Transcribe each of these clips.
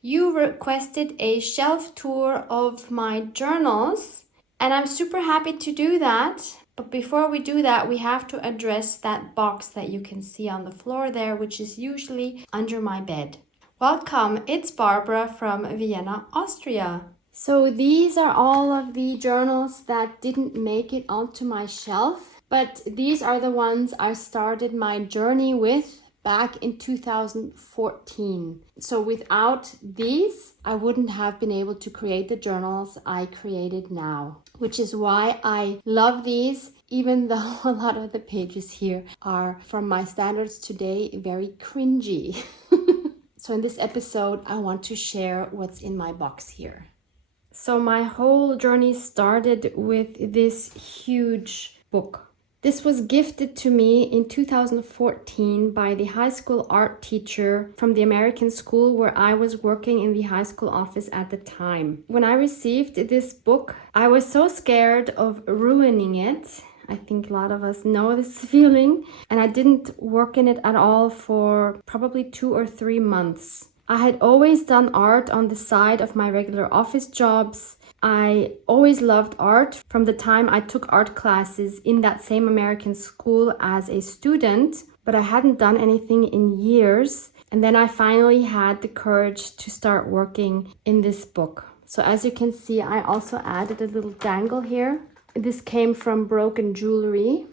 You requested a shelf tour of my journals, and I'm super happy to do that. But before we do that, we have to address that box that you can see on the floor there, which is usually under my bed. Welcome, it's Barbara from Vienna, Austria. So these are all of the journals that didn't make it onto my shelf, but these are the ones I started my journey with back in 2014. So without these, I wouldn't have been able to create the journals I created now, which is why I love these, even though a lot of the pages here are, from my standards today, very cringy. So in this episode, I want to share what's in my box here. So my whole journey started with this huge book. This was gifted to me in 2014 by the high school art teacher from the American school where I was working in the high school office at the time. When I received this book, I was so scared of ruining it. I think a lot of us know this feeling. And I didn't work in it at all for probably 2 or 3 months. I had always done art on the side of my regular office jobs. I always loved art from the time I took art classes in that same American school as a student, but I hadn't done anything in years. And then I finally had the courage to start working in this book. So as you can see, I also added a little dangle here. This came from Broken Jewelry.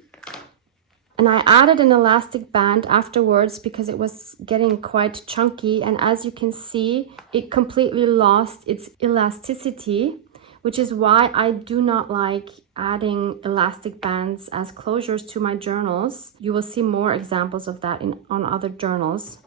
And I added an elastic band afterwards because it was getting quite chunky. And as you can see, it completely lost its elasticity, which is why I do not like adding elastic bands as closures to my journals. You will see more examples of that on other journals.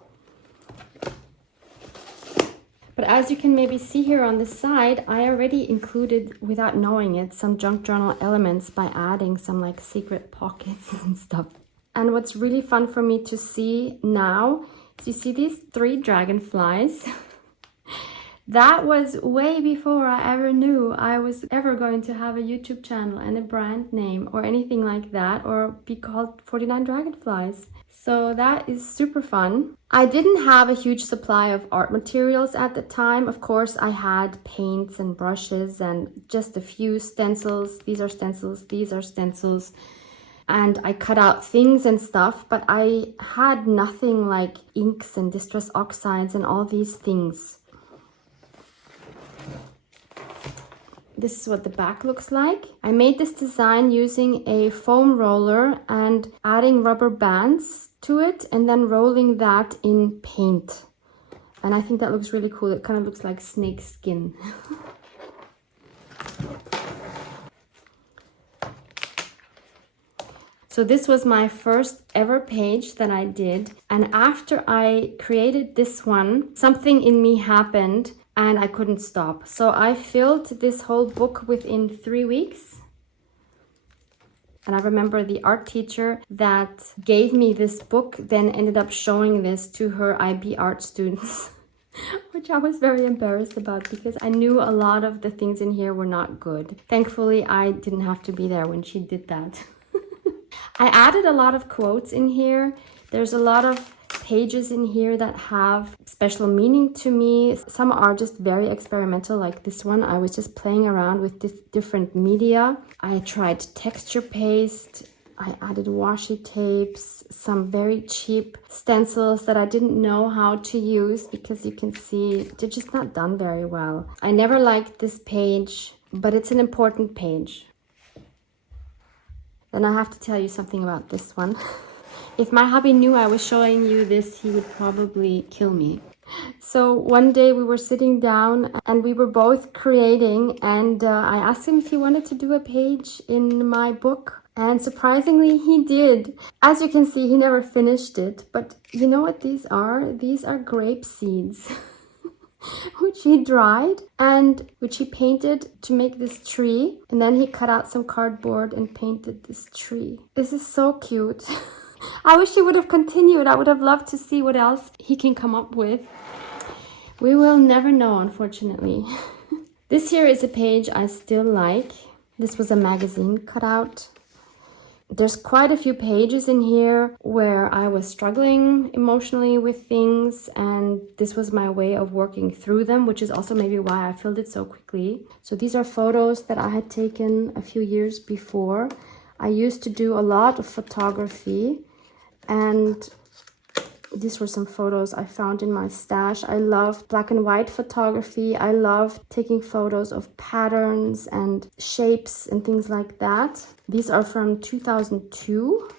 But as you can maybe see here on the side, I already included, without knowing it, some junk journal elements by adding some like secret pockets and stuff. And what's really fun for me to see now is you see these 3 dragonflies. That was way before I ever knew I was ever going to have a YouTube channel and a brand name or anything like that, or be called 49 Dragonflies. So that is super fun. I didn't have a huge supply of art materials at the time. Of course, I had paints and brushes and just a few stencils. These are stencils, these are stencils. And I cut out things and stuff, but I had nothing like inks and distress oxides and all these things. This is what the back looks like. I made this design using a foam roller and adding rubber bands to it and then rolling that in paint. And I think that looks really cool. It kind of looks like snake skin. So this was my first ever page that I did. And after I created this one, something in me happened and I couldn't stop. So I filled this whole book within 3 weeks. And I remember the art teacher that gave me this book then ended up showing this to her IB art students, which I was very embarrassed about because I knew a lot of the things in here were not good. Thankfully, I didn't have to be there when she did that. I added a lot of quotes in here. There's a lot of pages in here that have special meaning to me. Some are just very experimental, like this one. I was just playing around with different media. I tried texture paste. I added washi tapes, some very cheap stencils that I didn't know how to use because you can see they're just not done very well. I never liked this page, but it's an important page. Then I have to tell you something about this one. If my hubby knew I was showing you this, he would probably kill me. So one day we were sitting down and we were both creating, and I asked him if he wanted to do a page in my book. And surprisingly, he did. As you can see, he never finished it. But you know what these are? These are grape seeds, which he dried and which he painted to make this tree. And then he cut out some cardboard and painted this tree. This is so cute. I wish he would have continued. I would have loved to see what else he can come up with. We will never know, unfortunately. This here is a page I still like. This was a magazine cutout. There's quite a few pages in here where I was struggling emotionally with things, and this was my way of working through them, which is also maybe why I filled it so quickly. So these are photos that I had taken a few years before. I used to do a lot of photography, and these were some photos I found in my stash. I loved black and white photography. I loved taking photos of patterns and shapes and things like that. These are from 2002.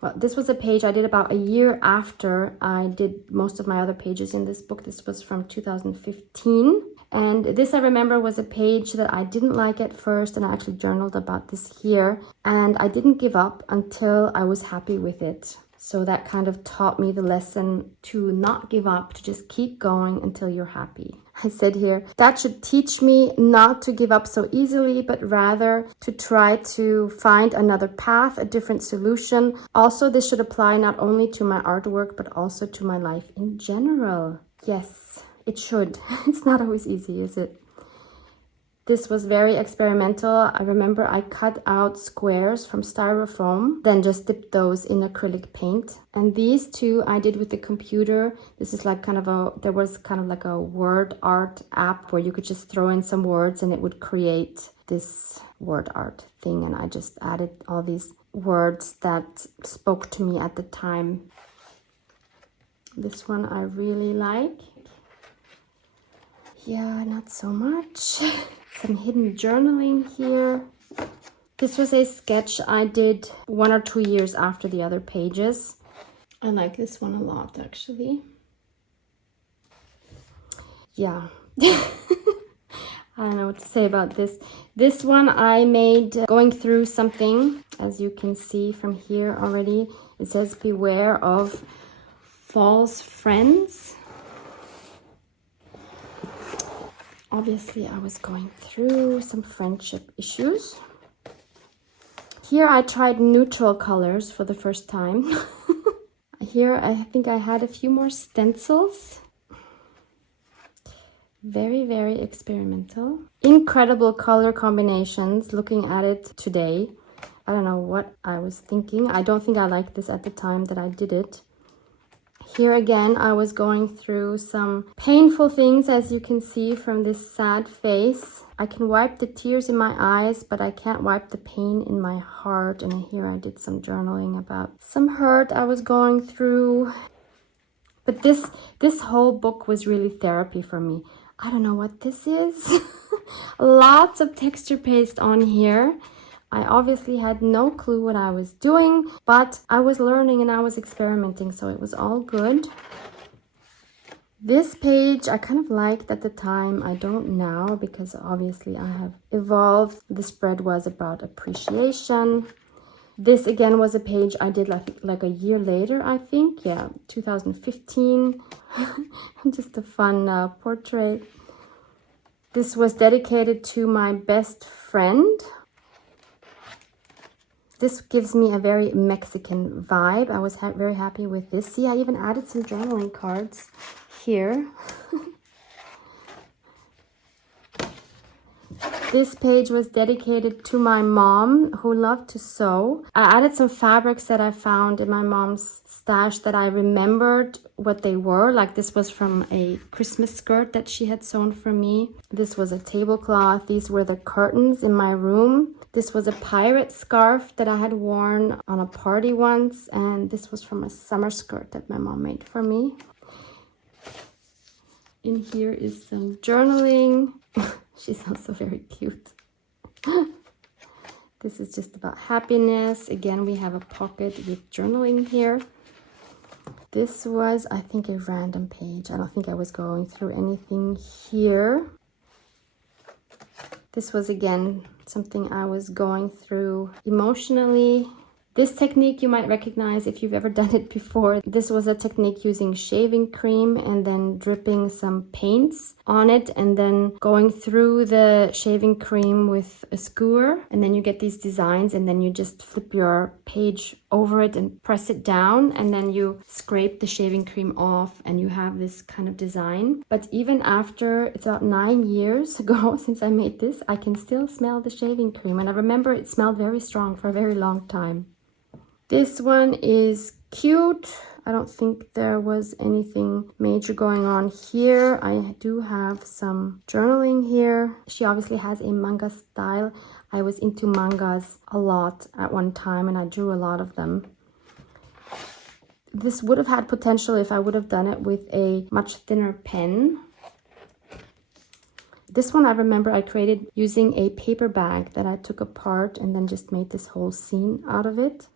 Well, this was a page I did about a year after I did most of my other pages in this book. This was from 2015. And this, I remember, was a page that I didn't like at first, and I actually journaled about this here. And I didn't give up until I was happy with it. So that kind of taught me the lesson to not give up, to just keep going until you're happy. I said here, that should teach me not to give up so easily, but rather to try to find another path, a different solution. Also, this should apply not only to my artwork, but also to my life in general. Yes, it should. It's not always easy, is it? This was very experimental. I remember I cut out squares from styrofoam, then just dipped those in acrylic paint. And these two I did with the computer. This is like there was kind of like a word art app where you could just throw in some words and it would create this word art thing. And I just added all these words that spoke to me at the time. This one I really like. Yeah, not so much. Some hidden journaling here. This was a sketch I did 1 or 2 years after the other pages. I like this one a lot, actually. Yeah. I don't know what to say about this. This one I made going through something, as you can see from here already. It says, beware of false friends. Obviously, I was going through some friendship issues. Here I tried neutral colors for the first time. Here I think I had a few more stencils. Very, very experimental. Incredible color combinations looking at it today. I don't know what I was thinking. I don't think I liked this at the time that I did it. Here again, I was going through some painful things, as you can see from this sad face. I can wipe the tears in my eyes, but I can't wipe the pain in my heart. And here I did some journaling about some hurt I was going through. But this whole book was really therapy for me. I don't know what this is. Lots of texture paste on here. I obviously had no clue what I was doing, but I was learning and I was experimenting, so it was all good. This page I kind of liked at the time. I don't now, because obviously I have evolved. The spread was about appreciation. This again was a page I did like a year later, I think. Yeah, 2015. Just a fun portrait. This was dedicated to my best friend. This gives me a very Mexican vibe. I was very happy with this. See, I even added some journaling cards here. This page was dedicated to my mom, who loved to sew. I added some fabrics that I found in my mom's stash that I remembered what they were. Like this was from a Christmas skirt that she had sewn for me. This was a tablecloth. These were the curtains in my room. This was a pirate scarf that I had worn on a party once. And this was from a summer skirt that my mom made for me. In here is some journaling. She's also very cute. This is just about happiness. Again, we have a pocket with journaling here. This was, I think, a random page. I don't think I was going through anything here. This was, again, something I was going through emotionally. This technique you might recognize if you've ever done it before. This was a technique using shaving cream and then dripping some paints on it and then going through the shaving cream with a skewer, and then you get these designs, and then you just flip your page over it and press it down, and then you scrape the shaving cream off and you have this kind of design. But even after, it's about 9 years ago since I made this, I can still smell the shaving cream, and I remember it smelled very strong for a very long time. This one is cute. I don't think there was anything major going on here. I do have some journaling here. She obviously has a manga style. I was into mangas a lot at one time and I drew a lot of them. This would have had potential if I would have done it with a much thinner pen. This one I remember I created using a paper bag that I took apart and then just made this whole scene out of it.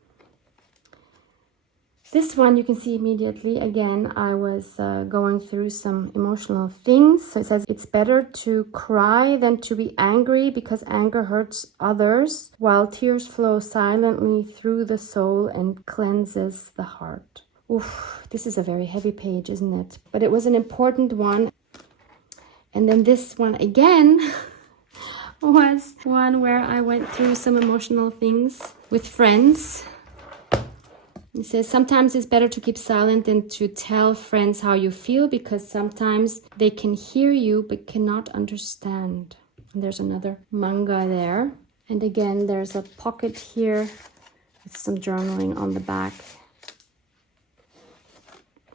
This one you can see immediately, again, I was going through some emotional things. So it says, it's better to cry than to be angry because anger hurts others, while tears flow silently through the soul and cleanses the heart. Oof, this is a very heavy page, isn't it? But it was an important one. And then this one again was one where I went through some emotional things with friends. It says, sometimes it's better to keep silent than to tell friends how you feel because sometimes they can hear you but cannot understand. And there's another manga there. And again, there's a pocket here with some journaling on the back.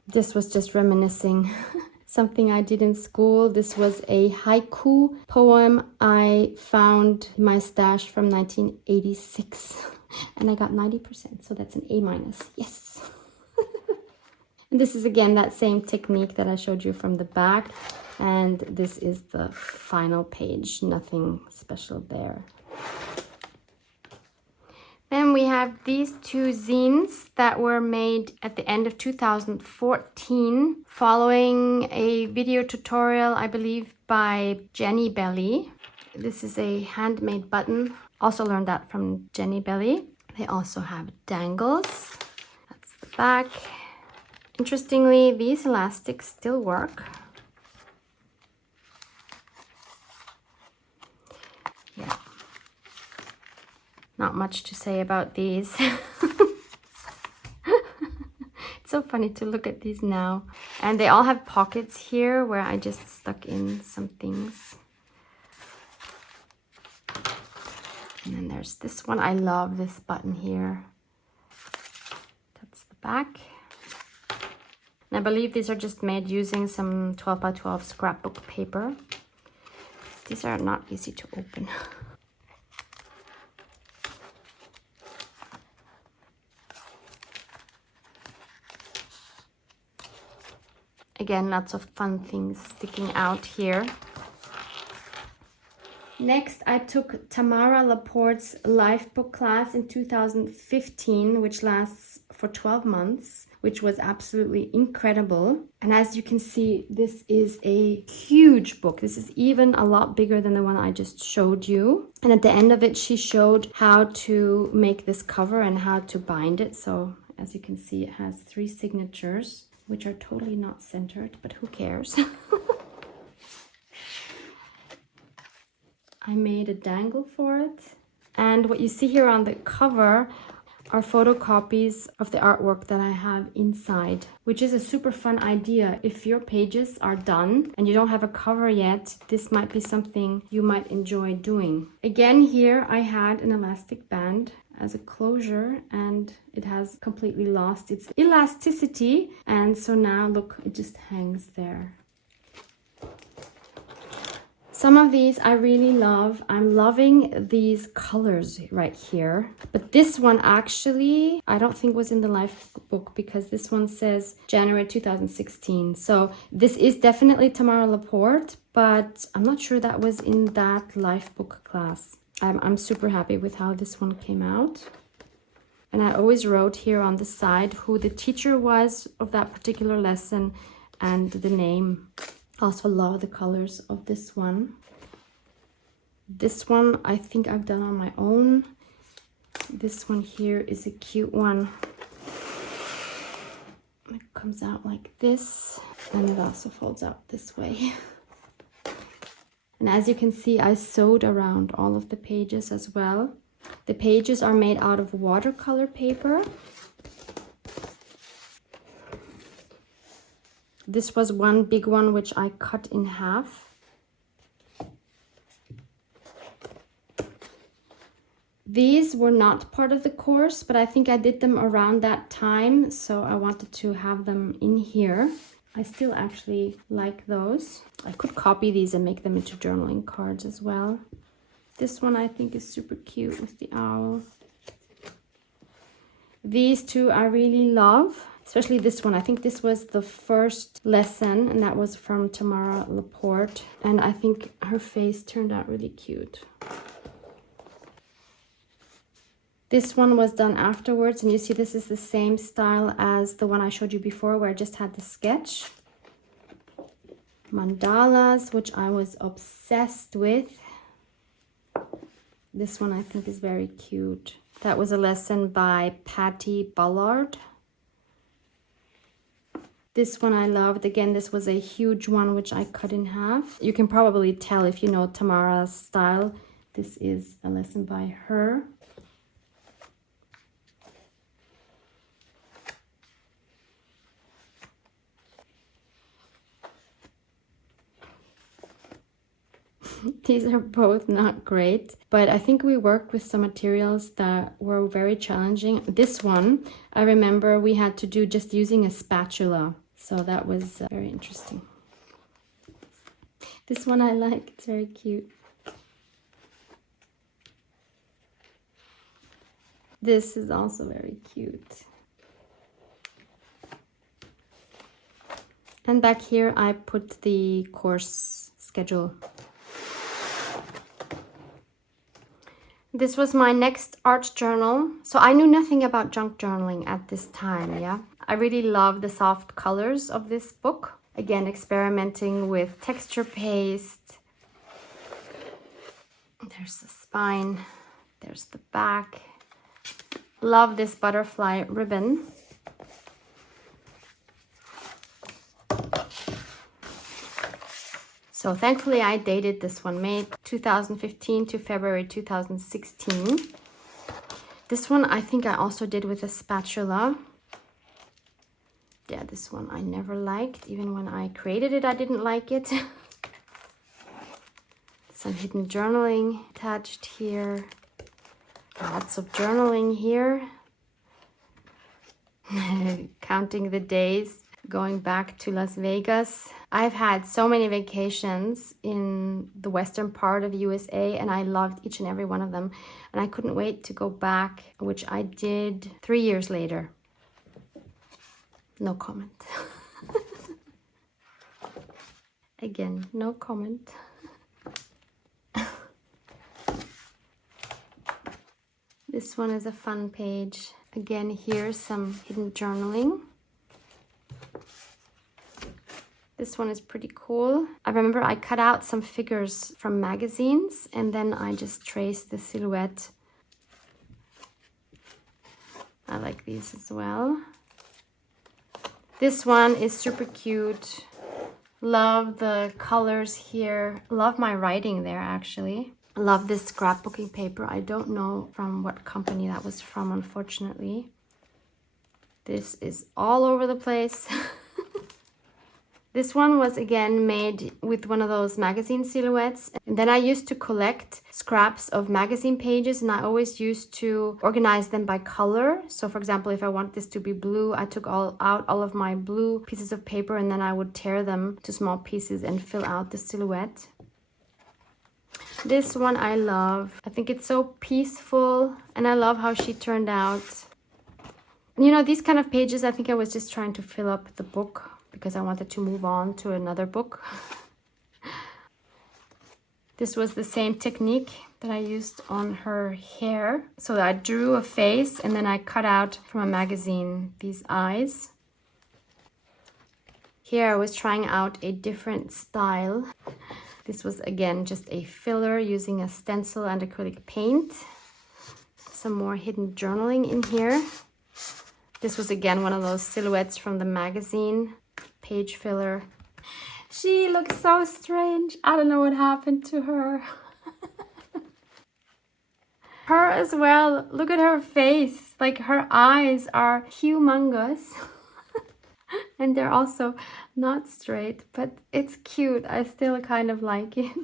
This was just reminiscing something I did in school. This was a haiku poem I found in my stash from 1986. And I got 90%, so that's an A-. Yes. And this is again that same technique that I showed you from the back. And this is the final page, nothing special there. Then we have these two zines that were made at the end of 2014 following a video tutorial, I believe, by Jenny Belly. This is a handmade button. Also learned that from Jenny Belly. They also have dangles. That's the back. Interestingly, these elastics still work. Yeah. Not much to say about these. It's so funny to look at these now. And they all have pockets here where I just stuck in some things. And then there's this one. I love this button here. That's the back. And I believe these are just made using some 12 by 12 scrapbook paper. These are not easy to open. Again, lots of fun things sticking out here. Next, I took Tamara Laporte's life book class in 2015, which lasts for 12 months, which was absolutely incredible. And as you can see, this is a huge book. This is even a lot bigger than the one I just showed you. And at the end of it, she showed how to make this cover and how to bind it. So as you can see, it has 3 signatures, which are totally not centered, but who cares? I made a dangle for it. And what you see here on the cover are photocopies of the artwork that I have inside, which is a super fun idea. If your pages are done and you don't have a cover yet, this might be something you might enjoy doing. Again, here I had an elastic band as a closure and it has completely lost its elasticity. And so now look, it just hangs there. Some of these I really love. I'm loving these colors right here. But this one actually, I don't think was in the life book because this one says January 2016. So this is definitely Tamara Laporte, but I'm not sure that was in that life book class. I'm super happy with how this one came out. And I always wrote here on the side who the teacher was of that particular lesson and the name. Also love the colors of this one. This one I think I've done on my own. This one here is a cute one. It comes out like this, and it also folds out this way. And as you can see, I sewed around all of the pages as well. The pages are made out of watercolor paper. This was one big one which I cut in half. These were not part of the course, but I think I did them around that time, so I wanted to have them in here. I still actually like those. I could copy these and make them into journaling cards as well. This one I think is super cute with the owl. These two I really love, especially this one. I think this was the first lesson, and that was from Tamara Laporte. And I think her face turned out really cute. This one was done afterwards, and you see this is the same style as the one I showed you before, where I just had the sketch. Mandalas, which I was obsessed with. This one I think is very cute. That was a lesson by Patty Ballard. This one I loved. Again, this was a huge one, which I cut in half. You can probably tell if you know Tamara's style. This is a lesson by her. These are both not great, but I think we worked with some materials that were very challenging. This one, I remember we had to do just using a spatula, so that was very interesting. This one I like, it's very cute. This is also very cute. And back here I put the course schedule. This was my next art journal. So I knew nothing about junk journaling at this time, yeah. I really love the soft colors of this book. Again, experimenting with texture paste. There's the spine. There's the back. Love this butterfly ribbon. So thankfully I dated this one, May 2015 to February 2016. This one I think I also did with a spatula. Yeah, this one I never liked. Even when I created it, I didn't like it. Some hidden journaling attached here. Lots of journaling here. Counting the days, going back to Las Vegas. I've had so many vacations in the western part of USA, and I loved each and every one of them. And I couldn't wait to go back, which I did 3 years later. No comment. Again, no comment. This one is a fun page. Again, here's some hidden journaling. This one is pretty cool. I remember I cut out some figures from magazines, and then I just traced the silhouette. I like these as well. This one is super cute. Love the colors here. Love my writing there, actually. Love this scrapbooking paper. I don't know from what company that was from, unfortunately. This is all over the place. This one was again made with one of those magazine silhouettes. And then I used to collect scraps of magazine pages, and I always used to organize them by color. So for example, if I want this to be blue, I took out all of my blue pieces of paper, and then I would tear them to small pieces and fill out the silhouette. This one I love. I think it's so peaceful, and I love how she turned out. You know, these kind of pages, I think I was just trying to fill up the book because I wanted to move on to another book. This was the same technique that I used on her hair. So I drew a face, and then I cut out from a magazine these eyes. Here I was trying out a different style. This was again just a filler using a stencil and acrylic paint. some more hidden journaling in here. This was again one of those silhouettes from the magazine, page filler. She looks so strange. I don't know what happened to her. Her as well. Look at her face. Like her eyes are humongous. And they're also not straight, but it's cute. I still kind of like it.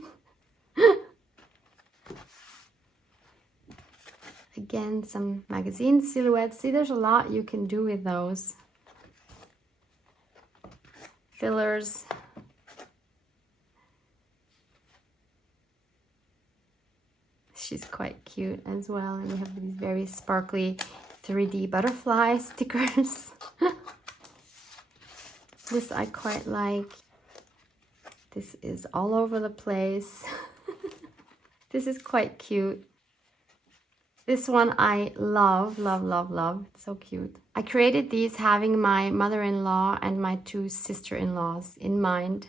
Again, some magazine silhouettes. See, there's a lot you can do with those. Fillers. She's quite cute as well. And we have these very sparkly 3D butterfly stickers. This I quite like. This is all over the place. This is quite cute. This one I love, love, love, love. It's so cute. I created these having my mother-in-law and my 2 sister-in-laws in mind.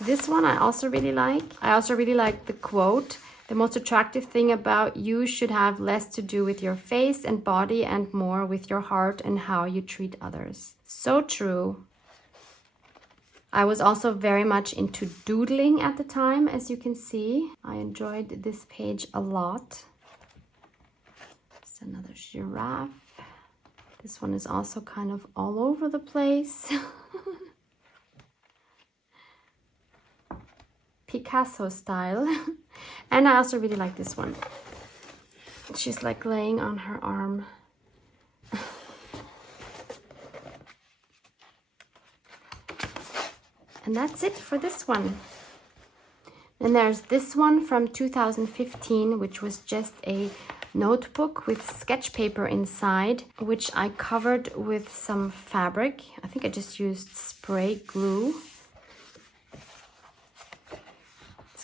This one I also really like. I also really like the quote. The most attractive thing about you should have less to do with your face and body and more with your heart and how you treat others. So true. I was also very much into doodling at the time, as you can see. I enjoyed this page a lot. It's another giraffe. This one is also kind of all over the place. Picasso style. And I also really like this one. She's like laying on her arm. And that's it for this one. And there's this one from 2015, which was just a notebook with sketch paper inside, which I covered with some fabric. I think I just used spray glue.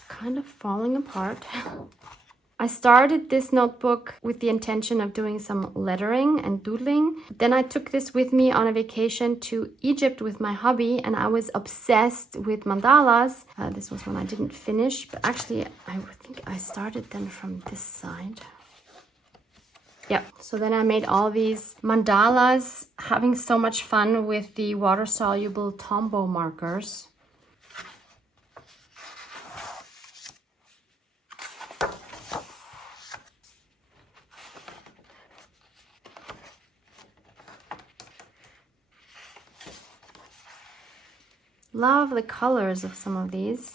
Kind of falling apart. I started this notebook with the intention of doing some lettering and doodling. Then I took this with me on a vacation to Egypt with my hubby, and I was obsessed with mandalas. This was one I didn't finish, but actually I think I started them from this side. Yeah, so then I made all these mandalas, having so much fun with the water-soluble Tombow markers. Love the colors of some of these.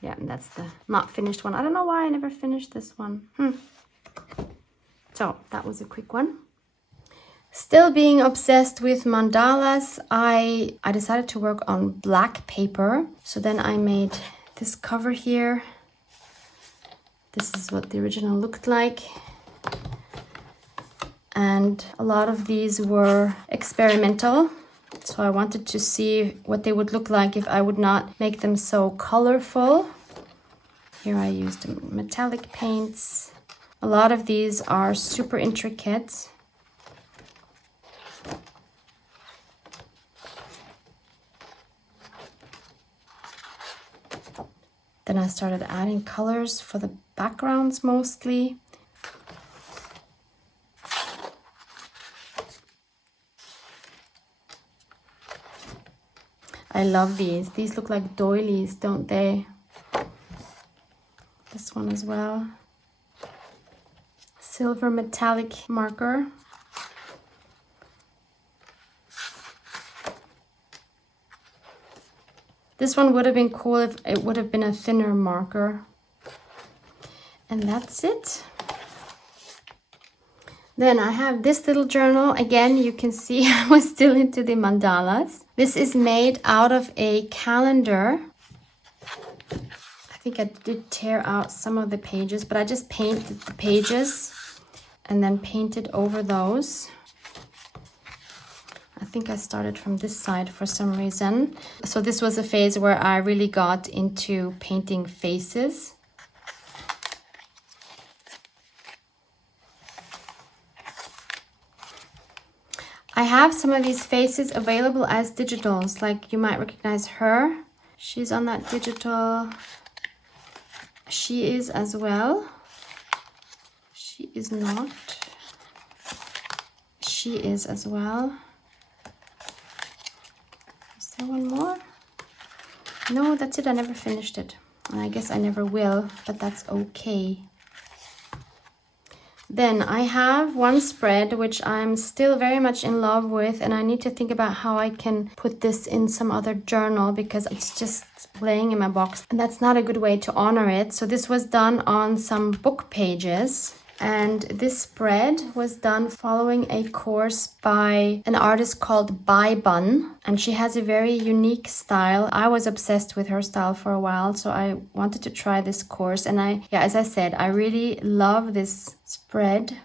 Yeah, and that's the not finished one. I don't know why I never finished this one. So that was a quick one. Still being obsessed with mandalas, I decided to work on black paper. So then I made this cover here. This is what the original looked like. And a lot of these were experimental. So I wanted to see what they would look like if I would not make them so colorful. Here I used metallic paints. A lot of these are super intricate. Then I started adding colors for the backgrounds mostly. I love these. These look like doilies, don't they? This one as well. Silver metallic marker. This one would have been cool if it would have been a thinner marker. And that's it. Then I have this little journal. Again, you can see I was still into the mandalas. This is made out of a calendar. I think I did tear out some of the pages, but I just painted the pages and then painted over those. I think I started from this side for some reason. So this was a phase where I really got into painting faces. I have some of these faces available as digitals, like you might recognize her. She's on that digital. She is as well. She is not. She is as well. Is there one more? No, that's it. I never finished it. And I guess I never will, but that's okay. Then I have one spread which I'm still very much in love with, and I need to think about how I can put this in some other journal because it's just laying in my box, and that's not a good way to honor it. So this was done on some book pages, and this spread was done following a course by an artist called Bai Bun, and she has a very unique style. I was obsessed with her style for a while, so I wanted to try this course, and as I said, I really love this spread.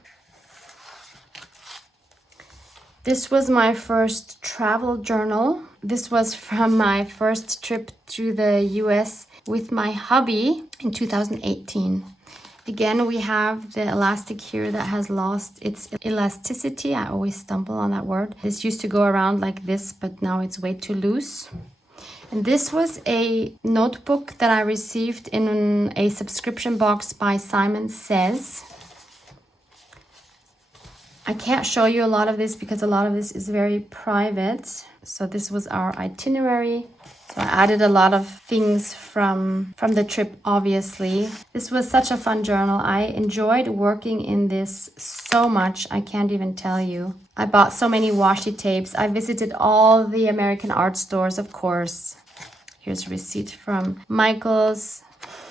This was my first travel journal. This was from my first trip to the US with my hubby in 2018. Again, we have the elastic here that has lost its elasticity. I always stumble on that word. This used to go around like this, but now it's way too loose. And this was a notebook that I received in a subscription box by Simon Says. I can't show you a lot of this because a lot of this is very private. So this was our itinerary. So I added a lot of things from the trip, obviously. This was such a fun journal. I enjoyed working in this so much. I can't even tell you. I bought so many washi tapes. I visited all the American art stores, of course. Here's a receipt from Michael's,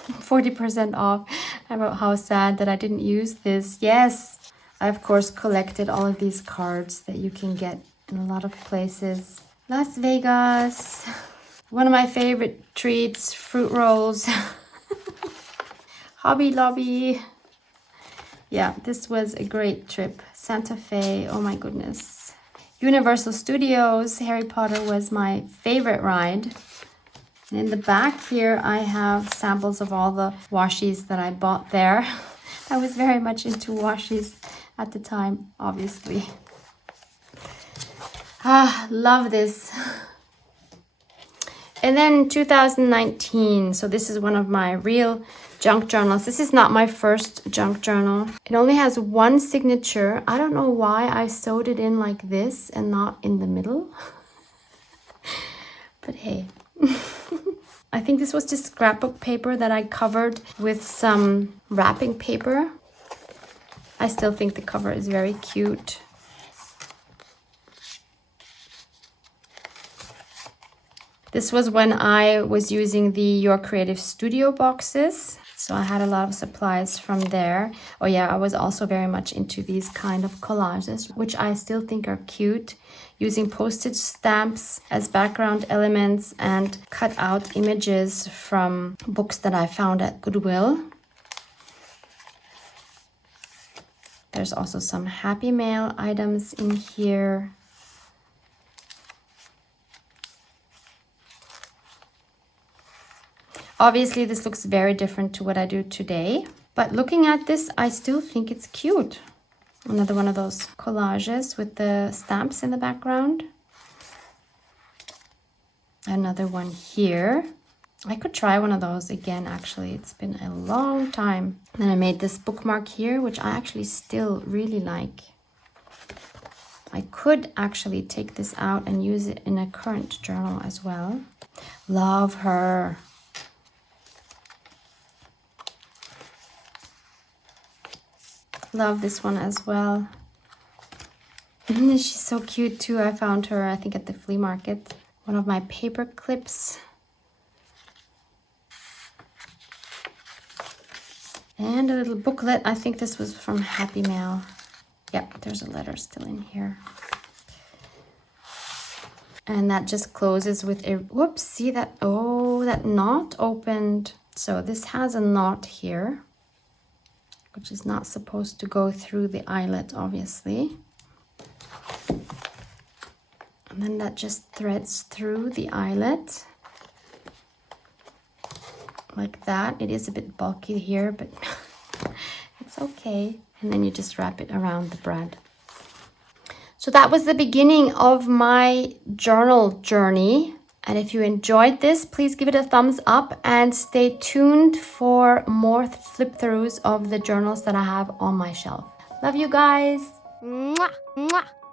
40% off. I wrote how sad that I didn't use this. Yes, I of course collected all of these cards that you can get in a lot of places. Las Vegas. One of my favorite treats, fruit rolls. Hobby Lobby. Yeah, this was a great trip. Santa Fe, oh my goodness. Universal Studios, Harry Potter was my favorite ride. And in the back here, I have samples of all the washis that I bought there. I was very much into washis at the time, obviously. Love this. And then 2019, so this is one of my real junk journals. This is not my first junk journal. It only has one signature. I don't know why I sewed it in like this and not in the middle. But hey. I think this was just scrapbook paper that I covered with some wrapping paper. I still think the cover is very cute. This was when I was using the Your Creative Studio boxes. So I had a lot of supplies from there. Oh yeah, I was also very much into these kind of collages, which I still think are cute, using postage stamps as background elements and cut out images from books that I found at Goodwill. There's also some Happy Mail items in here. Obviously, this looks very different to what I do today, but looking at this, I still think it's cute. Another one of those collages with the stamps in the background. Another one here. I could try one of those again, actually. It's been a long time. Then I made this bookmark here, which I actually still really like. I could actually take this out and use it in a current journal as well. Love her. Love this one as well. She's so cute too. I found her, I think, at the flea market. One of my paper clips. And a little booklet. I think this was from Happy Mail. Yeah, there's a letter still in here. And that just closes with a, whoops, see that, oh, that knot opened. So this has a knot here, which is not supposed to go through the eyelet, obviously. And then that just threads through the eyelet. Like that. It is a bit bulky here, but it's okay. And then you just wrap it around the brad. So that was the beginning of my journal journey. And if you enjoyed this, please give it a thumbs up and stay tuned for more flip throughs of the journals that I have on my shelf. Love you guys. Mwah, mwah.